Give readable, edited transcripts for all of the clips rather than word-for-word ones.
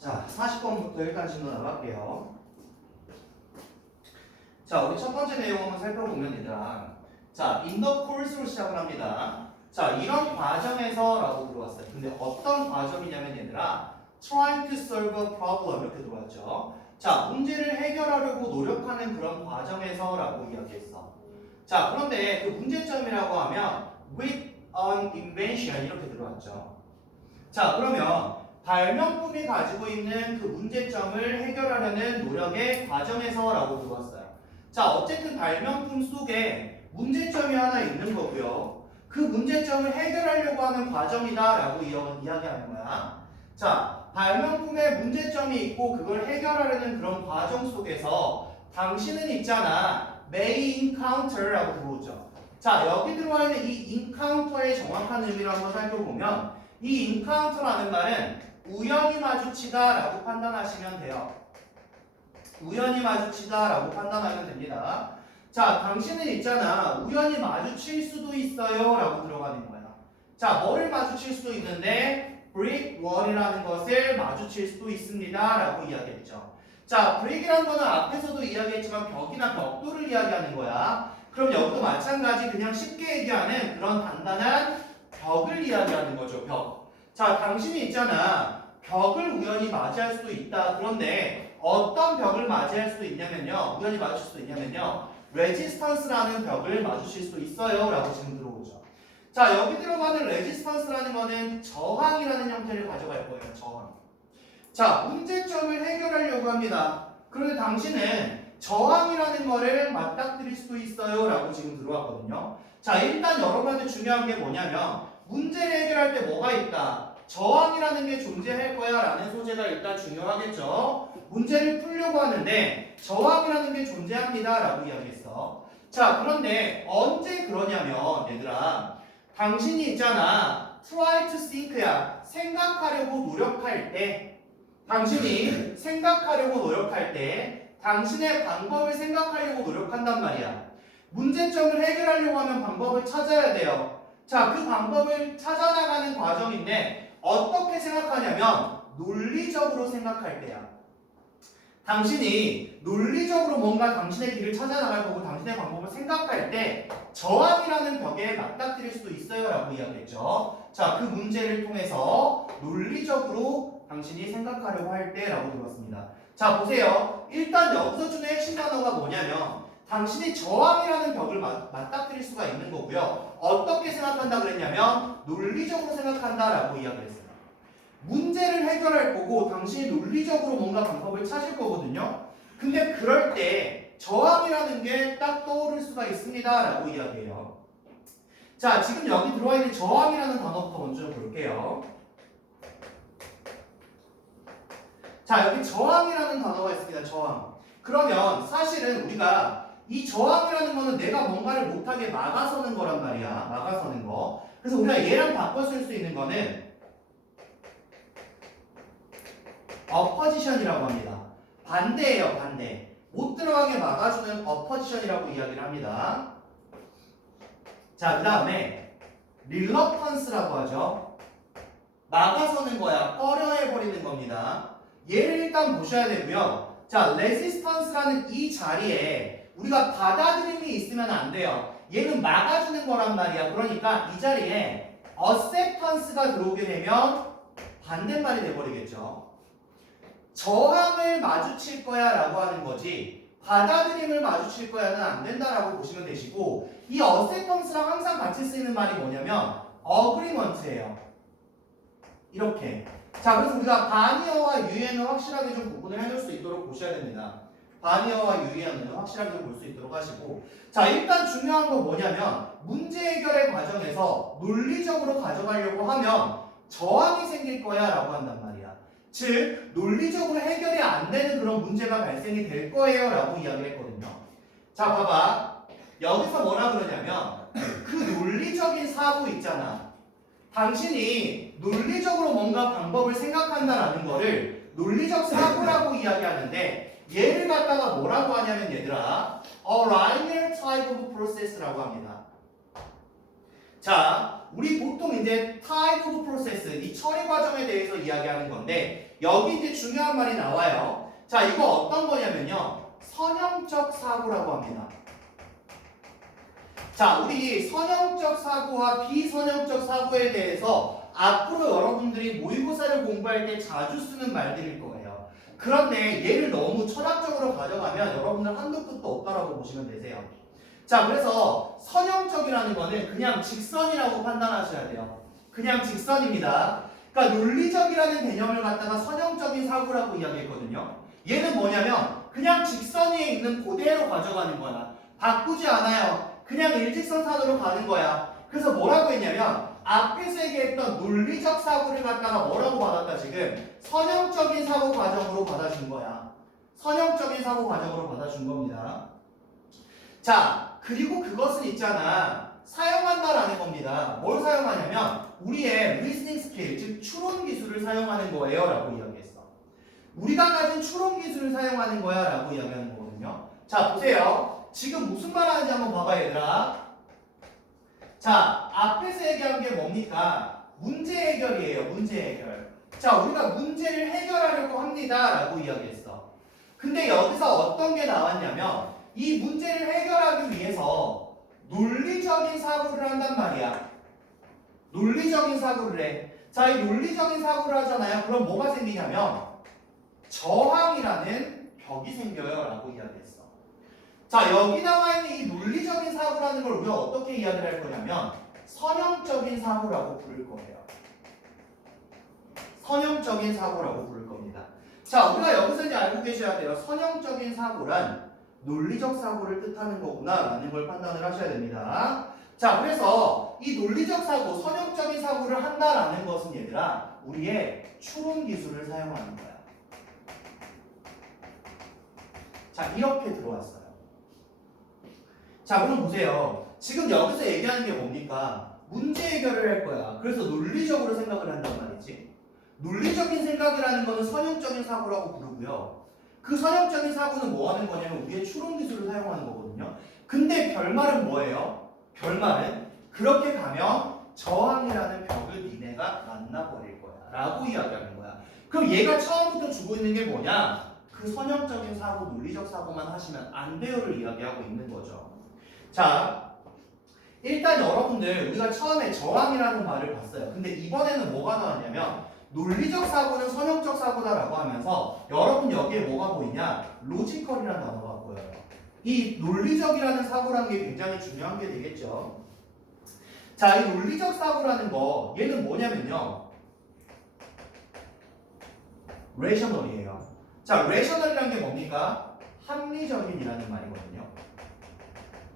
자, 40번부터 일단 진도 나갈게요. 자, 우리 첫 번째 내용 한번 살펴보면 얘들아. 자, in the course로 시작을 합니다. 자, 이런 과정에서 라고 들어왔어요. 근데 어떤 과정이냐면 얘들아, trying to solve a problem 이렇게 들어왔죠. 자, 문제를 해결하려고 노력하는 그런 과정에서 라고 이야기했어. 자, 그런데 그 문제점이라고 하면 with an invention 이렇게 들어왔죠. 자, 그러면 발명품이 가지고 있는 그 문제점을 해결하려는 노력의 과정에서 라고 들어왔어요. 자, 어쨌든 발명품 속에 문제점이 하나 있는 거고요. 그 문제점을 해결하려고 하는 과정이다 라고 이야기하는 거야. 자, 발명품에 문제점이 있고 그걸 해결하려는 그런 과정 속에서 당신은 있잖아 may encounter 라고 들어오죠. 자, 여기 들어와 있는 이 encounter의 정확한 의미를 한번 살펴보면 이 encounter라는 말은 우연히 마주치다 라고 판단하시면 돼요. 우연히 마주치다 라고 판단하면 됩니다. 자, 당신은 있잖아 우연히 마주칠 수도 있어요 라고 들어가는 거야. 자, 뭐를 마주칠 수도 있는데 brick wall이라는 것을 마주칠 수도 있습니다 라고 이야기했죠. 자, brick이라는 거는 앞에서도 이야기했지만 벽이나 벽돌을 이야기하는 거야. 그럼 여기도 마찬가지 그냥 쉽게 얘기하는 그런 단단한 벽을 이야기하는 거죠. 벽. 자, 당신이 있잖아 벽을 우연히 맞이할 수도 있다. 그런데 어떤 벽을 맞이할 수도 있냐면요, 우연히 마주칠 수도 있냐면요, 레지스턴스라는 벽을 마주칠 수도 있어요 라고 지금 들어오죠. 자, 여기 들어가는 레지스턴스라는 거는 저항이라는 형태를 가져갈 거예요. 저항. 자, 문제점을 해결하려고 합니다. 그런데 당신은 저항이라는 거를 맞닥뜨릴 수도 있어요 라고 지금 들어왔거든요. 자, 일단 여러분한테 중요한 게 뭐냐면 문제를 해결할 때 뭐가 있다? 저항이라는 게 존재할 거야 라는 소재가 일단 중요하겠죠. 문제를 풀려고 하는데 저항이라는 게 존재합니다 라고 이야기했어. 자, 그런데 언제 그러냐면 얘들아, 당신이 있잖아 try to think야, 생각하려고 노력할 때, 당신이 생각하려고 노력할 때 당신의 방법을 생각하려고 노력한단 말이야. 문제점을 해결하려고 하면 방법을 찾아야 돼요. 자, 그 방법을 찾아나가는 과정인데 어떻게 생각하냐면 논리적으로 생각할 때야. 당신이 논리적으로 뭔가 당신의 길을 찾아나갈 거고 당신의 방법을 생각할 때 저항이라는 벽에 맞닥뜨릴 수도 있어요 라고 이야기했죠. 자, 그 문제를 통해서 논리적으로 당신이 생각하려고 할 때 라고 들었습니다. 자, 보세요. 일단 여기서 주는 핵심 단어가 뭐냐면 당신이 저항이라는 벽을 맞닥뜨릴 수가 있는 거고요. 어떻게 생각한다 그랬냐면 논리적으로 생각한다 라고 이야기를 했어요. 문제를 해결할 거고 당신이 논리적으로 뭔가 방법을 찾을 거거든요. 근데 그럴 때 저항이라는 게 딱 떠오를 수가 있습니다 라고 이야기해요. 자, 지금 여기 들어와 있는 저항이라는 단어부터 먼저 볼게요. 자, 여기 저항이라는 단어가 있습니다. 저항. 그러면 사실은 우리가 이 저항이라는 거는 내가 뭔가를 못하게 막아서는 거란 말이야. 막아서는 거. 그래서 우리가 얘랑 바꿔 쓸 수 있는 거는 어퍼지션이라고 합니다. 반대예요, 반대. 못 들어가게 막아주는 어퍼지션이라고 이야기를 합니다. 자, 그 다음에 릴러턴스라고 하죠. 막아서는 거야. 꺼려해버리는 겁니다. 얘를 일단 보셔야 되고요. 자, 레지스턴스라는 이 자리에 우리가 받아들임이 있으면 안 돼요. 얘는 막아주는 거란 말이야. 그러니까 이 자리에 acceptance가 들어오게 되면 반대말이 돼버리겠죠. 저항을 마주칠 거야 라고 하는 거지 받아들임을 마주칠 거야는 안 된다라고 보시면 되시고, 이 acceptance랑 항상 같이 쓰이는 말이 뭐냐면 agreement예요. 이렇게. 자, 그래서 우리가 바니어와 유엔을 확실하게 좀 구분을 해놓을 수 있도록 보셔야 됩니다. 바니어와 유엔을 확실하게 볼 수 있도록 하시고, 자, 일단 중요한 건 뭐냐면 문제 해결의 과정에서 논리적으로 가져가려고 하면 저항이 생길 거야 라고 한단 말이야. 즉 논리적으로 해결이 안 되는 그런 문제가 발생이 될 거예요 라고 이야기를 했거든요. 자, 봐봐. 여기서 뭐라 그러냐면 그 논리적인 사고 있잖아. 당신이 논리적으로 뭔가 방법을 생각한다라는 거를 논리적 사고라고 이야기하는데, 얘를 갖다가 뭐라고 하냐면 얘들아, a linear type of process라고 합니다. 자, 우리 보통 이제 type of process, 이 처리 과정에 대해서 이야기하는 건데 여기 이제 중요한 말이 나와요. 자, 이거 어떤 거냐면요. 선형적 사고라고 합니다. 자, 우리 선형적 사고와 비선형적 사고에 대해서 앞으로 여러분들이 모의고사를 공부할 때 자주 쓰는 말들일 거예요. 그런데 얘를 너무 철학적으로 가져가면 여러분들 한도 끝도 없다라고 보시면 되세요. 자, 그래서 선형적이라는 거는 그냥 직선이라고 판단하셔야 돼요. 그냥 직선입니다. 그러니까 논리적이라는 개념을 갖다가 선형적인 사고라고 이야기했거든요. 얘는 뭐냐면 그냥 직선 위에 있는 그대로 가져가는 거야. 바꾸지 않아요. 그냥 일직선상으로 가는 거야. 그래서 뭐라고 했냐면 앞에서 얘기했던 논리적 사고를 갖다가 뭐라고 받았다 지금? 선형적인 사고 과정으로 받아준 거야. 선형적인 사고 과정으로 받아준 겁니다. 자, 그리고 그것은 있잖아. 사용한다라는 겁니다. 뭘 사용하냐면 우리의 리스닝 스킬, 즉 추론 기술을 사용하는 거예요 라고 이야기했어. 우리가 가진 추론 기술을 사용하는 거야 라고 이야기하는 거거든요. 자, 보세요. 지금 무슨 말 하는지 한번 봐봐 얘들아. 자, 앞에서 얘기한 게 뭡니까? 문제 해결이에요. 문제 해결. 자, 우리가 문제를 해결하려고 합니다 라고 이야기했어. 근데 여기서 어떤 게 나왔냐면 이 문제를 해결하기 위해서 논리적인 사고를 한단 말이야. 논리적인 사고를 해. 자, 이 논리적인 사고를 하잖아요. 그럼 뭐가 생기냐면 저항이라는 벽이 생겨요 라고 이야기했어. 자, 여기 나와 있는 이 논리적인 사고라는 걸 우리가 어떻게 이야기를 할 거냐면 선형적인 사고라고 부를 거예요. 선형적인 사고라고 부를 겁니다. 자, 우리가 여기서 이제 알고 계셔야 돼요. 선형적인 사고란 논리적 사고를 뜻하는 거구나 라는 걸 판단을 하셔야 됩니다. 자, 그래서 이 논리적 사고, 선형적인 사고를 한다라는 것은 얘들아 우리의 추론 기술을 사용하는 거야. 자, 이렇게 들어왔어요. 자, 그럼 보세요. 지금 여기서 얘기하는 게 뭡니까? 문제 해결을 할 거야. 그래서 논리적으로 생각을 한단 말이지. 논리적인 생각이라는 거는 선형적인 사고라고 부르고요. 그 선형적인 사고는 뭐 하는 거냐면 우리의 추론 기술을 사용하는 거거든요. 근데 결말은 뭐예요? 결말은 그렇게 가면 저항이라는 벽을 니네가 만나버릴 거야 라고 이야기하는 거야. 그럼 얘가 처음부터 주고 있는 게 뭐냐? 그 선형적인 사고, 논리적 사고만 하시면 안 돼요를 이야기하고 있는 거죠. 자, 일단 여러분들 우리가 처음에 저항이라는 말을 봤어요. 근데 이번에는 뭐가 나왔냐면 논리적 사고는 선형적 사고다라고 하면서 여러분 여기에 뭐가 보이냐? 로지컬이라는 단어가 보여요. 이 논리적이라는 사고라는 게 굉장히 중요한 게 되겠죠. 자, 이 논리적 사고라는 거 얘는 뭐냐면요. 레셔널이에요. 자, 레셔널이라는 게 뭡니까? 합리적인이라는 말이거든요.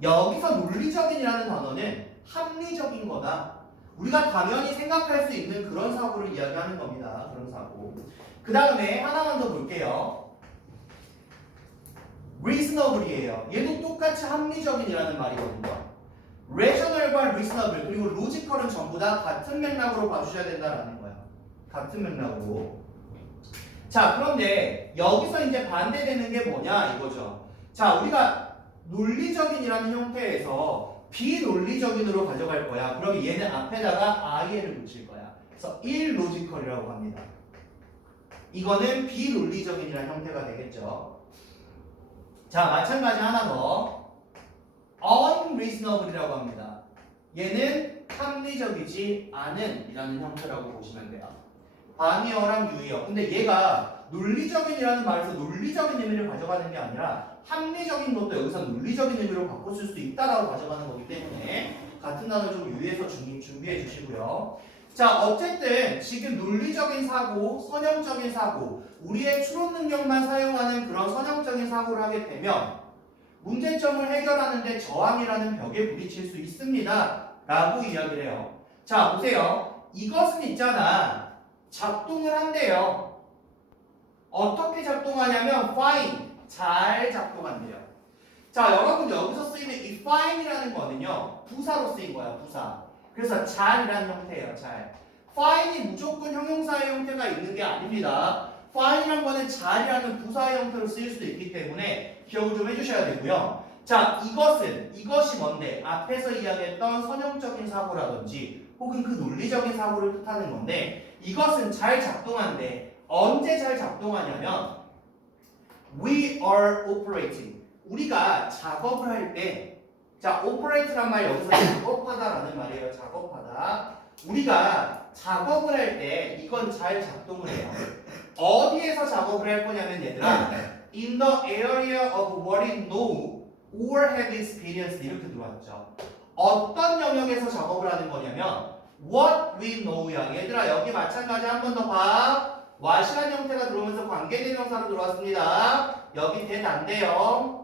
여기서 논리적인이라는 단어는 합리적인 거다. 우리가 당연히 생각할 수 있는 그런 사고를 이야기하는 겁니다. 그런 사고. 그 다음에 하나만 더 볼게요. reasonable이에요. 얘도 똑같이 합리적인이라는 말이거든요. rational과 reasonable 그리고 logical은 전부 다 같은 맥락으로 봐주셔야 된다라는 거야. 같은 맥락으로. 자, 그런데 여기서 이제 반대되는 게 뭐냐 이거죠. 자, 우리가 논리적인이라는 형태에서 비논리적인으로 가져갈 거야. 그럼 얘는 앞에다가 IL을 붙일 거야. 그래서 illogical이라고 합니다. 이거는 비논리적인이라는 형태가 되겠죠. 자, 마찬가지 하나 더. unreasonable이라고 합니다. 얘는 합리적이지 않은 이라는 형태라고 보시면 돼요. 반의어랑 유의어. 근데 얘가 논리적인이라는 말에서 논리적인 의미를 가져가는 게 아니라 합리적인 것도 여기서 논리적인 의미로 바꿔 쓸 수 있다라고 가져가는 거기 때문에 같은 단어 좀 유의해서 준비해 주시고요. 자, 어쨌든 지금 논리적인 사고, 선형적인 사고, 우리의 추론 능력만 사용하는 그런 선형적인 사고를 하게 되면 문제점을 해결하는데 저항이라는 벽에 부딪힐 수 있습니다 라고 이야기를 해요. 자, 보세요. 이것은 있잖아. 작동을 한대요. 어떻게 작동하냐면 fine, 잘 작동한대요. 자, 여러분 여기서 쓰이는 이 fine이라는 거는요. 부사로 쓰인 거야, 부사. 그래서 잘이라는 형태예요, 잘. fine이 무조건 형용사의 형태가 있는 게 아닙니다. fine이라는 거는 잘이라는 부사의 형태로 쓰일 수도 있기 때문에 기억을 좀 해주셔야 되고요. 자, 이것이 뭔데? 앞에서 이야기했던 선형적인 사고라든지 혹은 그 논리적인 사고를 뜻하는 건데 이것은 잘 작동한데 언제 잘 작동하냐면 we are operating 우리가 작업을 할 때 자 operate란 말 여기서 작업하다라는 말이에요. 작업하다 우리가 작업을 할 때 이건 잘 작동을 해요. 어디에서 작업을 할 거냐면 얘들아 in the area of what we know or have experienced 이렇게 들어왔죠. 어떤 영역에서 작업을 하는 거냐면 what we know야. 얘들아 여기 마찬가지 한 번 더 봐. what이란 형태가 들어오면서 관계대명사로 들어왔습니다. 여기 that 안 돼요.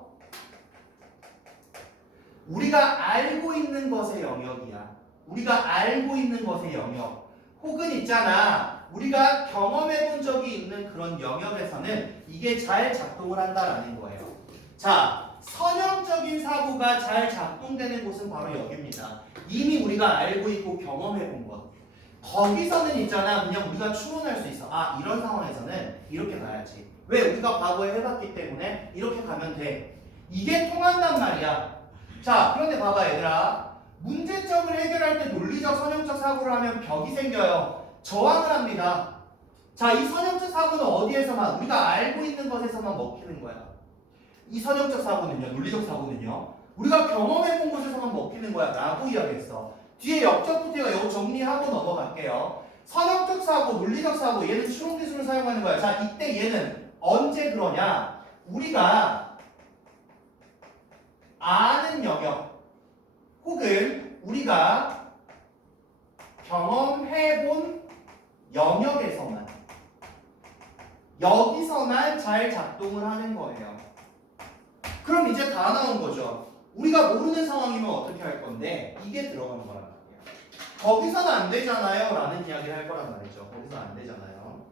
우리가 알고 있는 것의 영역이야. 우리가 알고 있는 것의 영역. 혹은 있잖아. 우리가 경험해 본 적이 있는 그런 영역에서는 이게 잘 작동을 한다라는 거예요. 자, 선형적인 사고가 잘 작동되는 곳은 바로 여기입니다. 이미 우리가 알고 있고 경험해 본 것. 거기서는 있잖아. 그냥 우리가 추론할 수 있어. 아, 이런 상황에서는 이렇게 가야지. 왜? 우리가 과거에 해봤기 때문에 이렇게 가면 돼. 이게 통한단 말이야. 자, 그런데 봐봐 얘들아. 문제점을 해결할 때 논리적 선형적 사고를 하면 벽이 생겨요. 저항을 합니다. 자, 이 선형적 사고는 어디에서만 우리가 알고 있는 것에서만 먹히는 거야. 이 선형적 사고는요, 논리적 사고는요, 우리가 경험해본 곳에서만 먹히는 거야 라고 이야기했어. 뒤에 역적부터가 이거 정리하고 넘어갈게요. 선형적 사고, 논리적 사고, 얘는 추론 기술을 사용하는 거야. 자, 이때 얘는 언제 그러냐? 우리가 아는 영역 혹은 우리가 경험해본 영역에서만 여기서만 잘 작동을 하는 거예요. 그럼 이제 다 나온 거죠. 우리가 모르는 상황이면 어떻게 할 건데 이게 들어가는 거란 말이에요. 거기서는 안 되잖아요 라는 이야기를 할 거란 말이죠. 거기서는 안 되잖아요.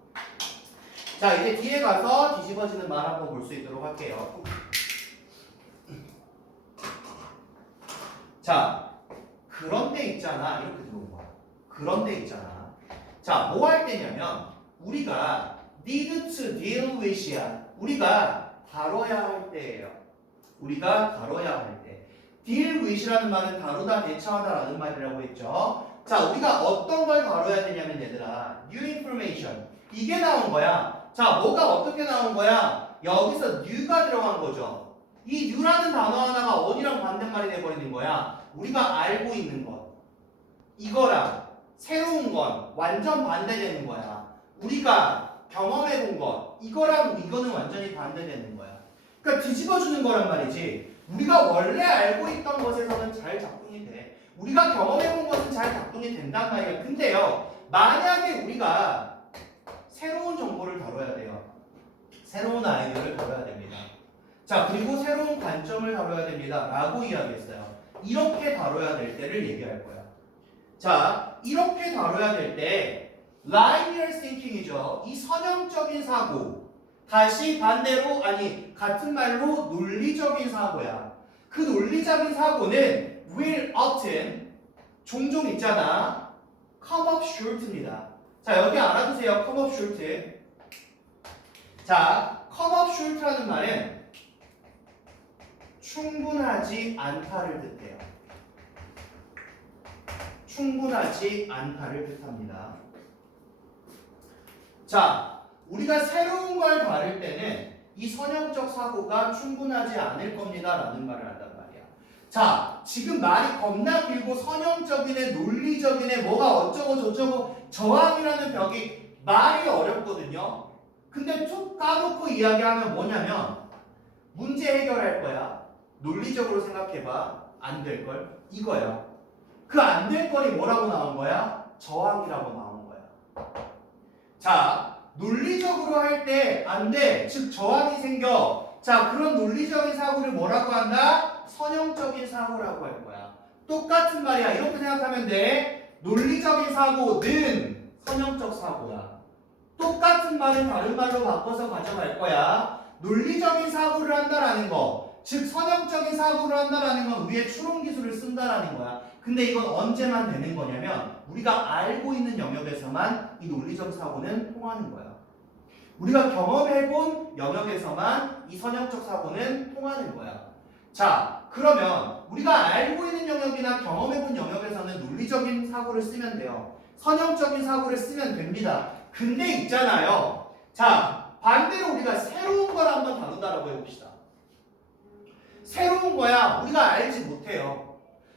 자, 이제 뒤에 가서 뒤집어지는 말 한번 볼 수 있도록 할게요. 자, 그런데 있잖아 이렇게 들어온 거야. 그런데 있잖아. 자, 뭐 할 때냐면 우리가 need to deal with이야. 우리가 다뤄야 할 때예요. 우리가 다뤄야 할 때. deal with이라는 말은 다루다, 대처하다라는 말이라고 했죠. 자, 우리가 어떤 걸 다뤄야 되냐면 얘들아, new information. 이게 나온 거야. 자, 뭐가 어떻게 나온 거야? 여기서 new가 들어간 거죠. 이 new라는 단어 하나가 on이랑 반대말이 돼버리는 거야. 우리가 알고 있는 것. 이거랑 새로운 건 완전 반대되는 거야. 우리가 경험해본 것. 이거랑 이거는 완전히 반대되는 거야. 그러니까 뒤집어주는 거란 말이지. 우리가 원래 알고 있던 것에서는 잘 작동이 돼. 우리가 경험해본 것은 잘 작동이 된단 말이야. 근데요, 만약에 우리가 새로운 정보를 다뤄야 돼요. 새로운 아이디어를 다뤄야 됩니다. 자, 그리고 새로운 관점을 다뤄야 됩니다. 라고 이야기했어요. 이렇게 다뤄야 될 때를 얘기할 거야. 자, 이렇게 다뤄야 될 때 linear thinking이죠. 이 선형적인 사고. 다시 반대로 아니 같은 말로 논리적인 사고야. 그 논리적인 사고는 will often 종종 있잖아. come up short입니다. 자, 여기 알아두세요. come up short. 자, come up short라는 말은 충분하지 않다를 뜻해요. 충분하지 않다를 뜻합니다. 자, 우리가 새로운 걸 다룰 때는 이 선형적 사고가 충분하지 않을 겁니다 라는 말을 한단 말이야. 자, 지금 말이 겁나 길고 선형적이네 논리적이네 뭐가 어쩌고 저쩌고 저항이라는 벽이 말이 어렵거든요. 근데 툭 까놓고 이야기하면 뭐냐면 문제 해결할 거야. 논리적으로 생각해봐. 안 될걸? 이거야. 그 안 될 거리 뭐라고 나온 거야? 저항이라고 나온 거야. 자, 논리적으로 할 때 안 돼. 즉 저항이 생겨. 자, 그런 논리적인 사고를 뭐라고 한다? 선형적인 사고라고 할 거야. 똑같은 말이야. 이렇게 생각하면 돼. 논리적인 사고는 선형적 사고야. 똑같은 말을 다른 말로 바꿔서 가져갈 거야. 논리적인 사고를 한다라는 거, 즉 선형적인 사고를 한다라는 건 위에 추론 기술을 쓴다라는 거야. 근데 이건 언제만 되는 거냐면 우리가 알고 있는 영역에서만 이 논리적 사고는 통하는 거야. 우리가 경험해본 영역에서만 이 선형적 사고는 통하는 거야. 자, 그러면 우리가 알고 있는 영역이나 경험해본 영역에서는 논리적인 사고를 쓰면 돼요. 선형적인 사고를 쓰면 됩니다. 근데 있잖아요. 자, 반대로 우리가 새로운 걸 한번 다룬다라고 해봅시다. 새로운 거야. 우리가 알지 못해요.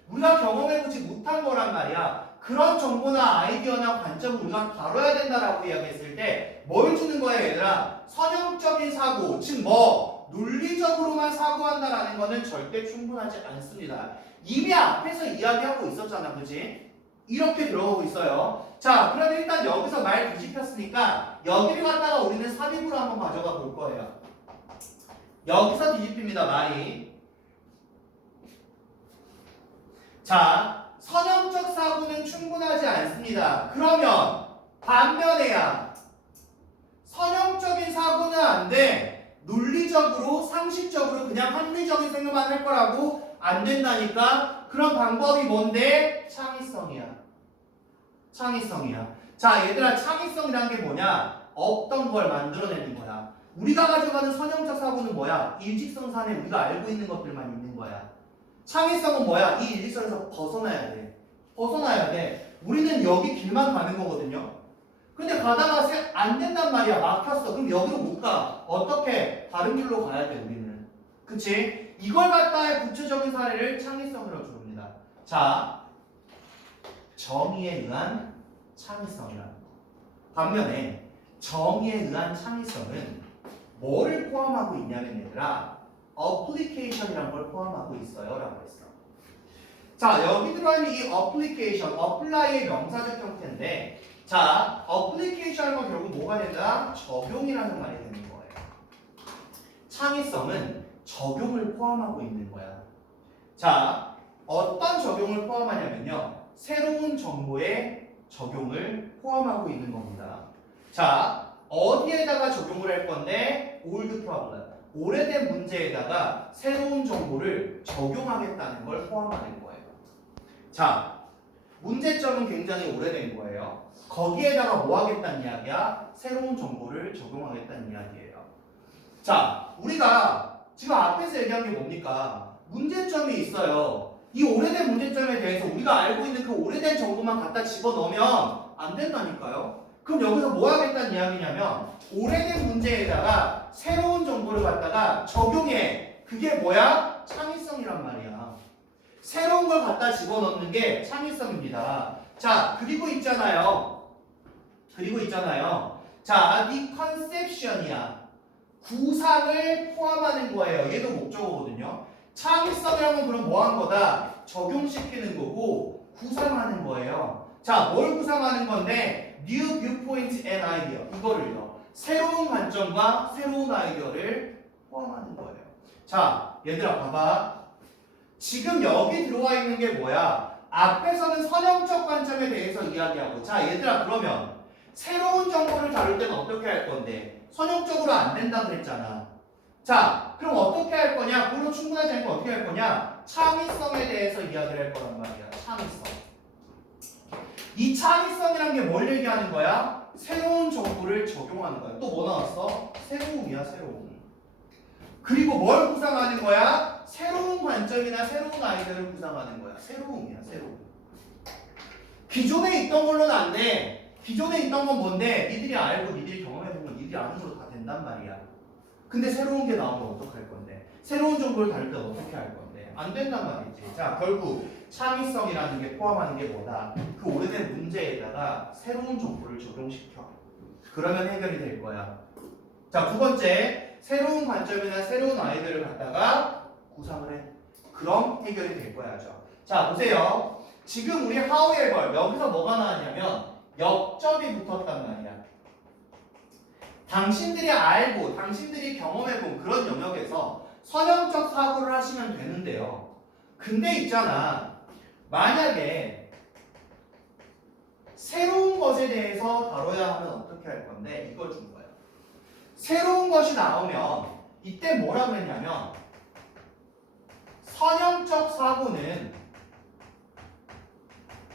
우리가 경험해보지 못한 거란 말이야. 그런 정보나 아이디어나 관점을 우리가 다뤄야 된다라고 이야기했을 때 뭘 주는 거야 얘들아? 선형적인 사고, 즉 뭐 논리적으로만 사고한다라는 거는 절대 충분하지 않습니다. 이미 앞에서 이야기하고 있었잖아, 그지? 이렇게 들어오고 있어요. 자, 그러면 일단 여기서 말 뒤집혔으니까 여기를 갖다가 우리는 삽입으로 한번 가져가 볼 거예요. 여기서 뒤집힙니다, 말이. 자, 선형적 사고는 충분하지 않습니다. 그러면 반면에야 선형적인 사고는 안 돼. 논리적으로, 상식적으로 그냥 합리적인 생각만 할 거라고 안 된다니까. 그런 방법이 뭔데? 창의성이야. 창의성이야. 자, 얘들아, 창의성이라는 게 뭐냐? 없던 걸 만들어내는 거야. 우리가 가져가는 선형적 사고는 뭐야? 일직선상에 우리가 알고 있는 것들만 있는 거야. 창의성은 뭐야? 이 일직선에서 벗어나야 돼. 벗어나야 돼. 우리는 여기 길만 가는 거거든요. 근데 가다가 안 된단 말이야. 막혔어. 그럼 여기로 못 가. 어떻게? 다른 길로 가야 돼, 우리는. 그치? 이걸 갖다의 구체적인 사례를 창의성이라고 부릅니다. 자, 정의에 의한 창의성이라는 거. 반면에 정의에 의한 창의성은 뭐를 포함하고 있냐면 얘들아, 어플리케이션이라는 걸 포함하고 있어요 라고 했어. 자, 여기 들어있는 이 어플리케이션, 어플라이의 명사적 형태인데, 자, 어플리케이션은 결국 뭐가 된다? 적용이라는 말이 되는 거예요. 창의성은 적용을 포함하고 있는 거야. 자, 어떤 적용을 포함하냐면요, 새로운 정보의 적용을 포함하고 있는 겁니다. 자, 어디에다가 적용을 할 건데? old problem, 오래된 문제에다가 새로운 정보를 적용하겠다는 걸 포함하는 거예요. 자, 문제점은 굉장히 오래된 거예요. 거기에다가 뭐 하겠다는 이야기야? 새로운 정보를 적용하겠다는 이야기예요. 자, 우리가 지금 앞에서 얘기한 게 뭡니까? 문제점이 있어요. 이 오래된 문제점에 대해서 우리가 알고 있는 그 오래된 정보만 갖다 집어넣으면 안 된다니까요. 그럼 여기서 뭐 하겠다는 이야기냐면 오래된 문제에다가 새로운 정보를 갖다가 적용해. 그게 뭐야? 창의성이란 말이야. 새로운 걸 갖다 집어넣는 게 창의성입니다. 자, 그리고 있잖아요. 자, 이 컨셉션이야. 구상을 포함하는 거예요. 얘도 목적어거든요. 창의성이라면 그럼 뭐 한 거다? 적용시키는 거고 구상하는 거예요. 자, 뭘 구상하는 건데? New viewpoint and idea. 이거를요. 새로운 관점과 새로운 아이디어를 포함하는 거예요. 자, 얘들아 봐봐. 지금 여기 들어와 있는 게 뭐야? 앞에서는 선형적 관점에 대해서 이야기하고, 자 얘들아 그러면 새로운 정보를 다룰 때는 어떻게 할 건데? 선형적으로 안 된다 그랬잖아. 자, 그럼 어떻게 할 거냐? 그걸로 충분하지 않고 어떻게 할 거냐? 창의성에 대해서 이야기를 할 거란 말이야. 창의성. 이 창의성이란 게 뭘 얘기하는 거야? 새로운 정보를 적용하는 거야. 또 뭐 나왔어? 새로움이야, 새로움. 그리고 뭘 구상하는 거야? 새로운 관점이나 새로운 아이디어를 구상하는 거야. 새로움이야, 새로움. 기존에 있던 걸로는 안 돼. 기존에 있던 건 뭔데? 니들이 알고 니들이 경험해보면 니들이 아는 걸로 다 된단 말이야. 근데 새로운 게 나오면 어떡할 건데? 새로운 정보를 다룰 때 어떻게 할 건데? 안 된단 말이지. 자, 결국 창의성이라는 게 포함하는 게 뭐다? 그 오래된 문제에다가 새로운 정보를 적용시켜. 그러면 해결이 될 거야. 자, 두 번째, 새로운 관점이나 새로운 아이디어를 갖다가 구상을 해. 그럼 해결이 될 거야죠. 자, 보세요. 지금 우리 however 여기서 뭐가 나왔냐면 역점이 붙었단 말이야. 당신들이 알고 당신들이 경험해본 그런 영역에서 선형적 사고를 하시면 되는데요. 근데 있잖아. 만약에 새로운 것에 대해서 다뤄야 하면 어떻게 할 건데? 이걸 준 거야. 새로운 것이 나오면 이때 뭐라 그랬냐면 선형적 사고는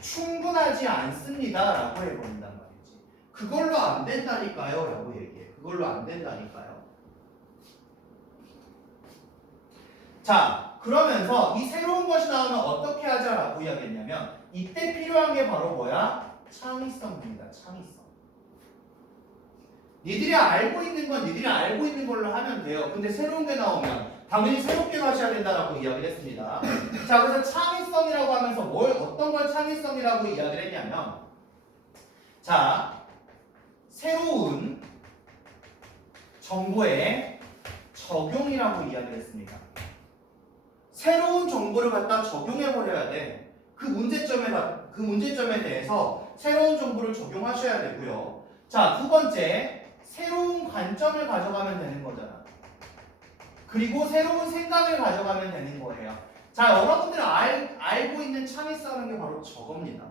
충분하지 않습니다 라고 해버린단 말이지. 그걸로 안 된다니까요 라고 얘기해. 그걸로 안 된다니까요. 자, 그러면서 이 새로운 것이 나오면 어떻게 하자라고 이야기했냐면 이때 필요한 게 바로 뭐야? 창의성입니다. 창의성. 니들이 알고 있는 건 니들이 알고 있는 걸로 하면 돼요. 근데 새로운 게 나오면 당연히 새롭게 하셔야 된다라고 이야기를 했습니다. 자, 그래서 창의성이라고 하면서 어떤 걸 창의성이라고 이야기를 했냐면 자, 새로운 정보의 적용이라고 이야기를 했습니다. 새로운 정보를 갖다 적용해 버려야 돼. 그 문제점에 대해서 새로운 정보를 적용하셔야 되고요. 자, 두 번째, 새로운 관점을 가져가면 되는 거잖아. 그리고 새로운 생각을 가져가면 되는 거예요. 자, 여러분들은 알고 있는 창의성이라는 게 바로 저겁니다.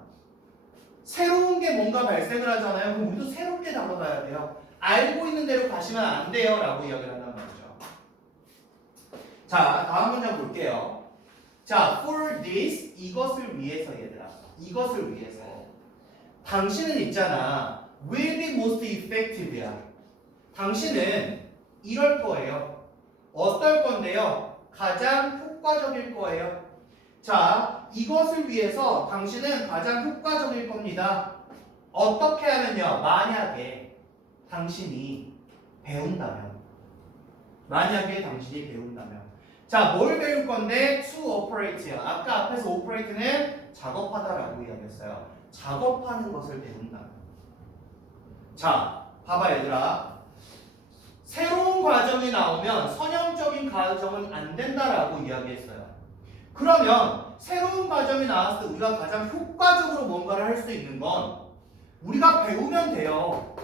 새로운 게 뭔가 발생을 하잖아요. 그럼 우리도 새롭게 다가가야 돼요. 알고 있는 대로 가시면 안 돼요 라고 이야기를 한단 말이죠. 자, 다음 문장 볼게요. 자, for this, 이것을 위해서 얘들아. 이것을 위해서. 당신은 있잖아. will be most effective야. 당신은 이럴 거예요. 어떨 건데요? 가장 효과적일 거예요. 자, 이것을 위해서 당신은 가장 효과적일 겁니다. 어떻게 하면요? 만약에 당신이 배운다면. 만약에 당신이 배운다면. 자, 뭘 배울 건데? to operate요. 아까 앞에서 operate는 작업하다라고 이야기했어요. 작업하는 것을 배운다면. 자, 봐봐 얘들아. 새로운 과정이 나오면 선형적인 과정은 안 된다라고 이야기했어요. 그러면 새로운 과정이 나왔을 때 우리가 가장 효과적으로 뭔가를 할 수 있는 건 우리가 배우면 돼요.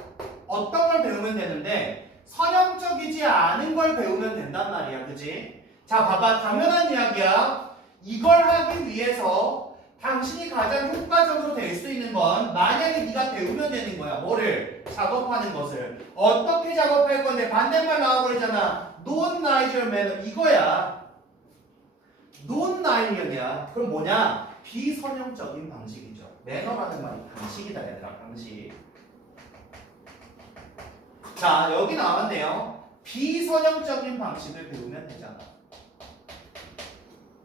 어떤 걸 배우면 되는데 선형적이지 않은 걸 배우면 된단 말이야. 그지? 자, 봐봐. 당연한 이야기야. 이걸 하기 위해서 당신이 가장 효과적으로 될 수 있는 건 만약에 네가 배우면 되는 거야. 뭐를? 작업하는 것을. 어떻게 작업할 건데 반대말 나와버리잖아. Non-linear manner. 이거야. Non-linear이야. 그럼 뭐냐? 비선형적인 방식이죠. 매너라는 말이 방식이다 얘들아. 방식. 자, 여기 나왔네요. 비선형적인 방식을 배우면 되잖아.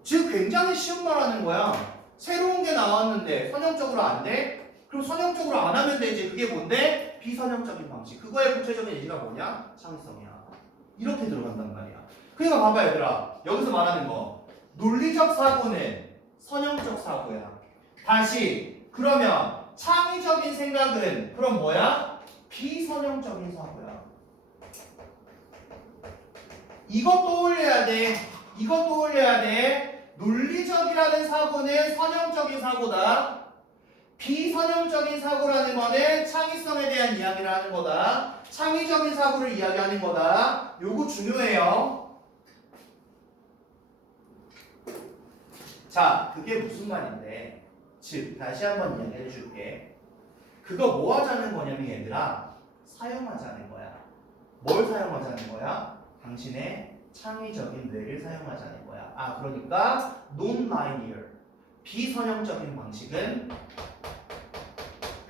즉 굉장히 쉬운 말하는 거야. 새로운 게 나왔는데 선형적으로 안 돼? 그럼 선형적으로 안 하면 되지. 그게 뭔데? 비선형적인 방식. 그거의 구체적인 예시가 뭐냐? 창의성이야. 이렇게 들어간단 말이야. 그러니까 봐봐 얘들아. 여기서 말하는 거. 논리적 사고는 선형적 사고야. 다시 그러면 창의적인 생각은 그럼 뭐야? 비선형적인 사고야. 이것 떠올려야 돼. 이것 떠올려야 돼. 논리적이라는 사고는 선형적인 사고다. 비선형적인 사고라는 거는 창의성에 대한 이야기를 하는 거다. 창의적인 사고를 이야기하는 거다. 요거 중요해요. 자, 그게 무슨 말인데? 즉, 다시 한번 이야기해 줄게. 그거 뭐 하자는 거냐면 얘들아, 사용하자는 거야. 뭘 사용하자는 거야? 당신의 창의적인 뇌를 사용하자는 거야. 아, 그러니까 non-linear, 비선형적인 방식은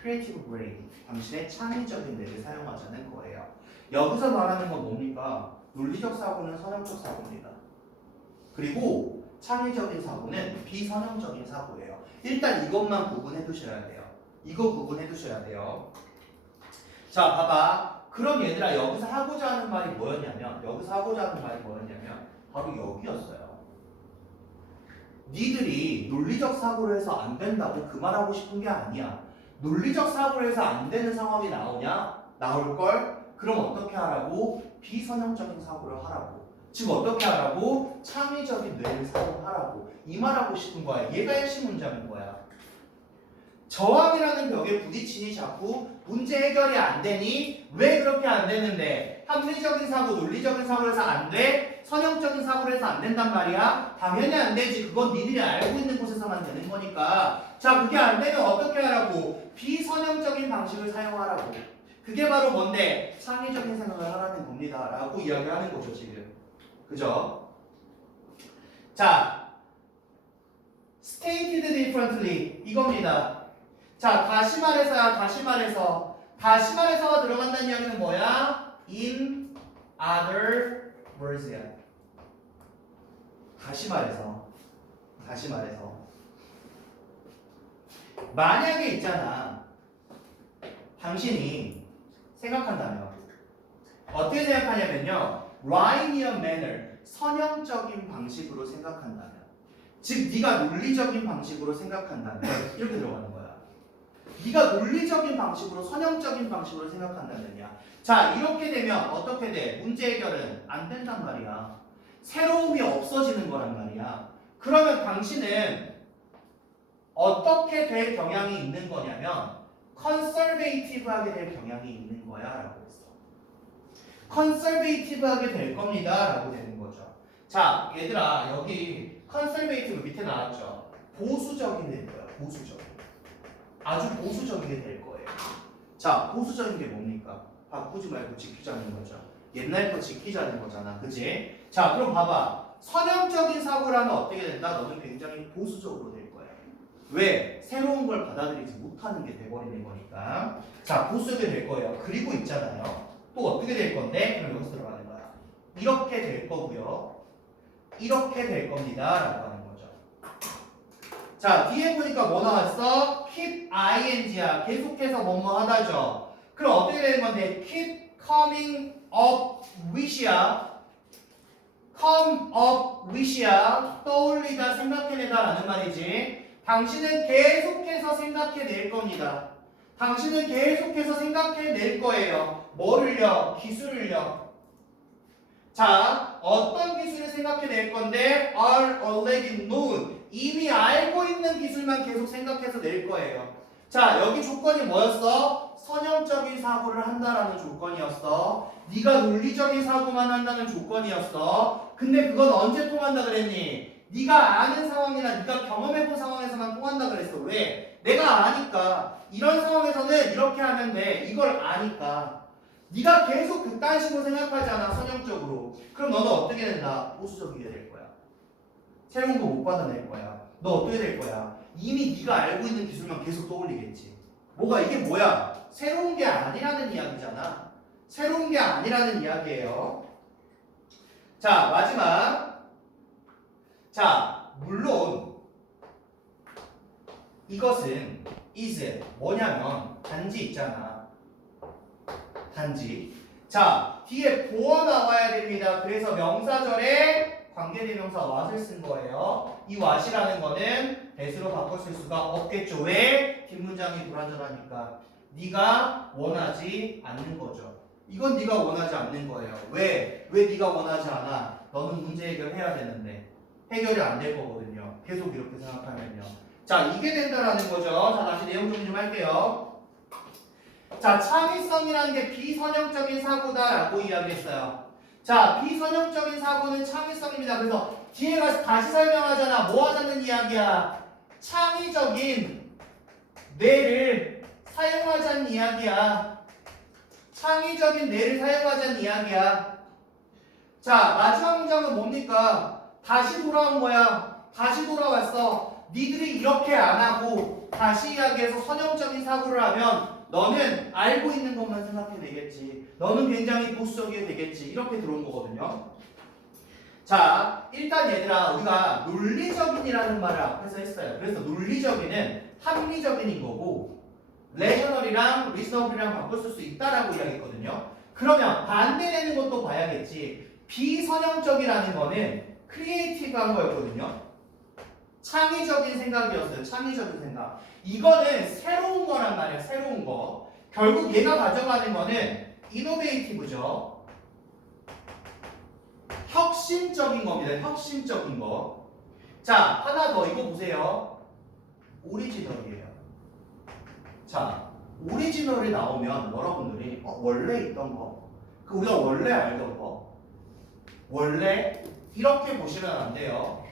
creative brain, 당신의 창의적인 뇌를 사용하자는 거예요. 여기서 말하는 건 뭡니까? 논리적 사고는 선형적 사고입니다. 그리고 창의적인 사고는 비선형적인 사고예요. 일단 이것만 구분해 두셔야 돼요. 이거 구분해 두셔야 돼요. 자, 봐봐. 그럼 얘들아 여기서 하고자 하는 말이 뭐였냐면 바로 여기였어요. 니들이 논리적 사고를 해서 안 된다고 그 말하고 싶은 게 아니야. 논리적 사고를 해서 안 되는 상황이 나오냐? 나올걸? 그럼 어떻게 하라고? 비선형적인 사고를 하라고. 즉 어떻게 하라고? 창의적인 뇌를 사용하라고. 이 말하고 싶은 거야. 얘가 핵심 문장인 거야. 저항이라는 벽에 부딪히니 자꾸 문제 해결이 안 되니 왜 그렇게 안 되는데 합리적인 사고, 논리적인 사고를 해서 안 돼? 선형적인 사고를 해서 안 된단 말이야? 당연히 안 되지. 그건 니들이 알고 있는 곳에서만 되는 거니까. 자, 그게 안 되면 어떻게 하라고? 비선형적인 방식을 사용하라고. 그게 바로 뭔데? 창의적인 생각을 하라는 겁니다. 라고 이야기하는 거죠, 지금. 그죠? 자, stated differently. 이겁니다. 자, 다시 말해서가 들어간다는 이야기는 뭐야? In other words야. 다시 말해서 만약에 있잖아 당신이 생각한다면 어떻게 생각하냐면요 Rhymian manner 선형적인 방식으로 생각한다면 즉 네가 논리적인 방식으로 생각한다면 이렇게 들어가는 거야 네가 논리적인 방식으로 선형적인 방식으로 생각한다면이야 자 이렇게 되면 어떻게 돼? 문제 해결은 안 된단 말이야 새로움이 없어지는 거란 말이야 그러면 당신은 어떻게 될 경향이 있는 거냐면 컨서베이티브하게 될 경향이 있는 거야 라고 했어 컨서베이티브하게 될 겁니다 라고 되는 거죠 자 얘들아 여기 컨서베이티브 밑에 나왔죠 보수적이 될 거야 보수적 아주 보수적이게 될 거예요 자 보수적인 게 뭡니까? 바꾸지 말고 지키자는 거죠 옛날 거 지키자는 거잖아 그치? 자 그럼 봐봐 선형적인 사고라면 어떻게 된다? 너는 굉장히 보수적으로 될 거야 왜? 새로운 걸 받아들이지 못하는 게 돼버리는 거니까 자 보수적이 될 거예요 그리고 있잖아요 또 어떻게 될 건데? 그럼 여기서 들어가는 거야 이렇게 될 거고요 이렇게 될 겁니다 라고 하는 거죠 자 뒤에 보니까 뭐 나왔어? keep ing야 계속해서 뭐뭐 하다죠 그럼 어떻게 되는 건데? keep coming up with야 come up with야 떠올리다 생각해내다 라는 말이지 당신은 계속해서 생각해낼 겁니다 당신은 계속해서 생각해낼 거예요 뭐를요? 기술을요 자 어떤 기술을 생각해낼 건데 are already known 이미 알고 있는 기술만 계속 생각해서 낼 거예요 자 여기 조건이 뭐였어? 선형적인 사고를 한다라는 조건이었어 네가 논리적인 사고만 한다는 조건이었어 근데 그건 언제 통한다 그랬니? 네가 아는 상황이나 네가 경험해본 상황에서만 통한다 그랬어 왜? 내가 아니까 이런 상황에서는 이렇게 하면 돼 이걸 아니까 네가 계속 그딴 식으로 생각하잖아 선형적으로 그럼 너는 어떻게 된다? 보수적이게 될 거야 새로운 거 못 받아낼 거야 너 어떻게 될 거야? 이미 네가 알고 있는 기술만 계속 떠올리겠지 뭐가 이게 뭐야? 새로운 게 아니라는 이야기잖아 새로운 게 아니라는 이야기예요 자 마지막 자 물론 이것은 is 뭐냐면 단지 있잖아 단지 자 뒤에 보어 나와야 됩니다 그래서 명사절에 관계대명사 what을 쓴 거예요 이 what이라는 거는 that으로 바꿔 쓸 수가 없겠죠 왜? 뒷문장이 불완전하니까 네가 원하지 않는 거죠 이건 네가 원하지 않는 거예요 왜? 왜 네가 원하지 않아? 너는 문제 해결해야 되는데 해결이 안 될 거거든요 계속 이렇게 생각하면요 자 이게 된다라는 거죠 자 다시 내용 정리 좀 할게요 자 창의성이라는 게 비선형적인 사고다라고 이야기했어요 자 비선형적인 사고는 창의성입니다 그래서 뒤에 가서 다시 설명하잖아 뭐 하자는 이야기야 창의적인 뇌를 사용하자는 이야기야 창의적인 뇌를 사용하자는 이야기야 자 마지막 문장은 뭡니까 다시 돌아온 거야 다시 돌아왔어 니들이 이렇게 안 하고 다시 이야기해서 선형적인 사고를 하면 너는 알고 있는 것만 생각해내겠지 너는 굉장히 보수적이 되겠지 이렇게 들어온 거거든요 자 일단 얘들아 우리가 논리적인이라는 말을 앞에서 했어요 그래서 논리적인은 합리적인인 거고 레셔널이랑 리서너블이랑 바꿀 수 있다라고 이야기했거든요 그러면 반대되는 것도 봐야겠지 비선형적이라는 거는 크리에이티브한 거였거든요 창의적인 생각이었어요 창의적인 생각 이거는 새로운 거란 말이에요 새로운 거 결국 얘가 가져가는 거는 이노베이티브죠 혁신적인 겁니다 혁신적인 거 자 하나 더 이거 보세요 오리지널이에요 자 오리지널이 나오면 여러분들이 원래 있던 거 우리가 원래 알던 거 원래 이렇게 보시면 안 돼요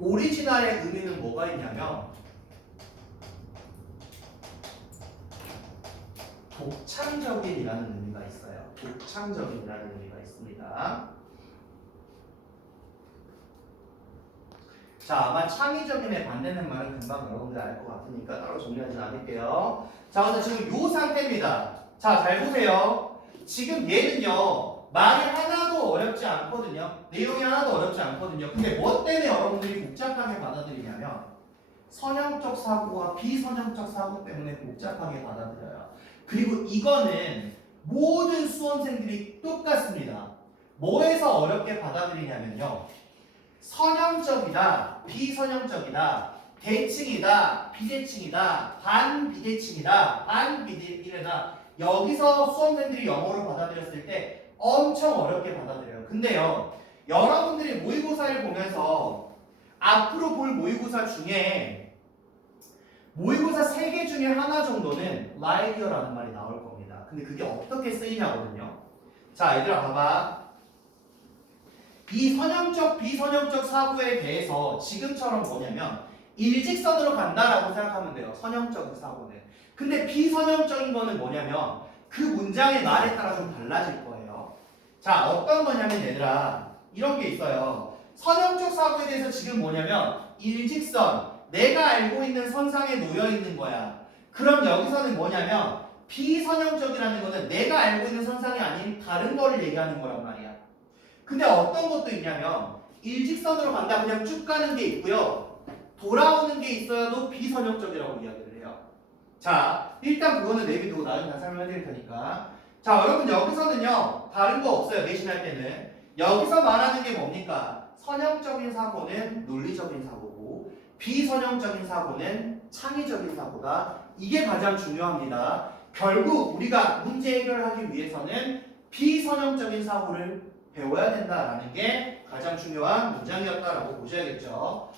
오리지널의 의미는 뭐가 있냐면 독창적인이라는 의미가 있어요. 독창적인이라는 의미가 있습니다. 자, 아마 창의적인의 반대는 말은 금방 여러분들 알 것 같으니까 따로 정리하지 않을게요. 자, 근데 지금 이 상태입니다. 자, 잘 보세요. 지금 얘는요, 말이 하나도 하나도 어렵지 않거든요. 내용이 하나도 어렵지 않거든요. 근데 뭐 때문에 여러분들이 복잡하게 받아들이냐면 선형적 사고와 비선형적 사고 때문에 복잡하게 받아들여요. 그리고 이거는 모든 수험생들이 똑같습니다. 뭐에서 어렵게 받아들이냐면요. 선형적이다, 비선형적이다, 대칭이다, 비대칭이다, 반비대칭이다, 반비례다. 여기서 수험생들이 영어로 받아들였을 때 엄청 어렵게 받아들여요. 근데요, 여러분들이 모의고사를 보면서 앞으로 볼 모의고사 중에 모의고사 3개 중에 하나 정도는 라이디어라는 말이 나올 겁니다. 근데 그게 어떻게 쓰이냐거든요. 자, 얘들아 봐봐. 이 선형적, 비선형적 사고에 대해서 지금처럼 뭐냐면 일직선으로 간다라고 생각하면 돼요. 선형적인 사고는. 근데 비선형적인 거는 뭐냐면 그 문장의 말에 따라 좀 달라질 거예요. 자, 어떤 거냐면 얘들아 이런 게 있어요. 선형적 사고에 대해서 지금 뭐냐면 일직선, 내가 알고 있는 선상에 놓여 있는 거야. 그럼 여기서는 뭐냐면 비선형적이라는 거는 내가 알고 있는 선상이 아닌 다른 거를 얘기하는 거란 말이야. 근데 어떤 것도 있냐면 일직선으로 간다 그냥 쭉 가는 게 있고요. 돌아오는 게 있어야도 비선형적이라고 이야기를 해요. 자, 일단 그거는 내비두고 나중에 다 설명해 드릴 테니까. 자, 여러분 여기서는요. 다른 거 없어요. 내신할 때는. 여기서 말하는 게 뭡니까? 선형적인 사고는 논리적인 사고고 비선형적인 사고는 창의적인 사고다. 이게 가장 중요합니다. 결국 우리가 문제 해결하기 위해서는 비선형적인 사고를 배워야 된다라는 게 가장 중요한 문장이었다라고 보셔야겠죠.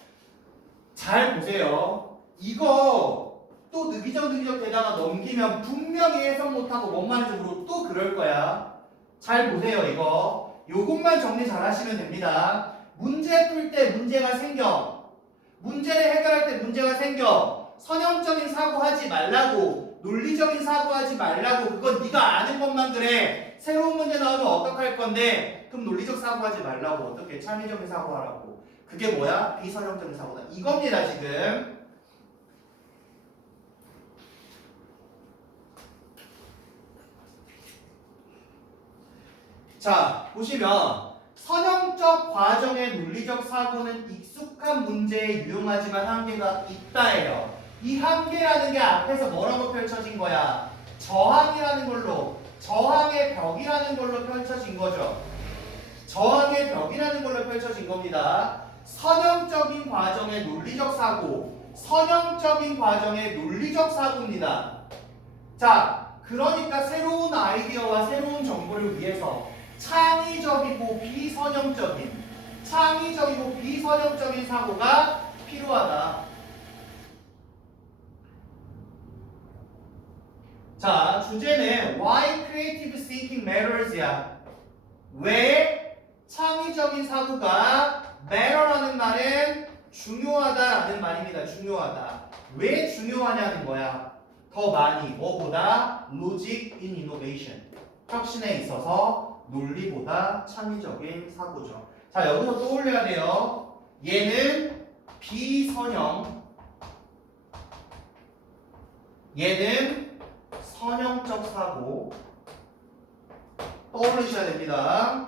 잘 보세요. 이거 또 느기적 되다가 넘기면 분명히 해석 못하고 뭔 말인지 모르고 또 그럴 거야. 잘 보세요. 이거 요것만 정리 잘 하시면 됩니다. 문제 풀 때 문제가 생겨. 문제를 해결할 때 문제가 생겨. 선형적인 사고 하지 말라고, 논리적인 사고 하지 말라고. 그건 네가 아는 것만 그래. 새로운 문제 나오면 어떡할 건데? 그럼 논리적 사고 하지 말라고. 어떻게? 창의적인 사고 하라고. 그게 뭐야? 비선형적인 사고다. 이겁니다 지금. 자, 보시면 선형적 과정의 논리적 사고는 익숙한 문제에 유용하지만 한계가 있다예요. 이 한계라는 게 앞에서 뭐라고 펼쳐진 거야? 저항이라는 걸로, 저항의 벽이라는 걸로 펼쳐진 거죠. 저항의 벽이라는 걸로 펼쳐진 겁니다. 선형적인 과정의 논리적 사고, 선형적인 과정의 논리적 사고입니다. 자, 그러니까 새로운 아이디어와 새로운 정보를 위해서 창의적이고 비선형적인 사고가 필요하다. 자, 주제는 Why Creative Thinking Matters야. 왜 창의적인 사고가 matter라는 말은 중요하다라는 말입니다. 중요하다. 왜 중요하냐는 거야. 더 많이 뭐보다 logic in innovation. 혁신에 있어서 논리보다 창의적인 사고죠. 자, 여기서 떠올려야 돼요. 얘는 비선형, 얘는 선형적 사고 떠올리셔야 됩니다.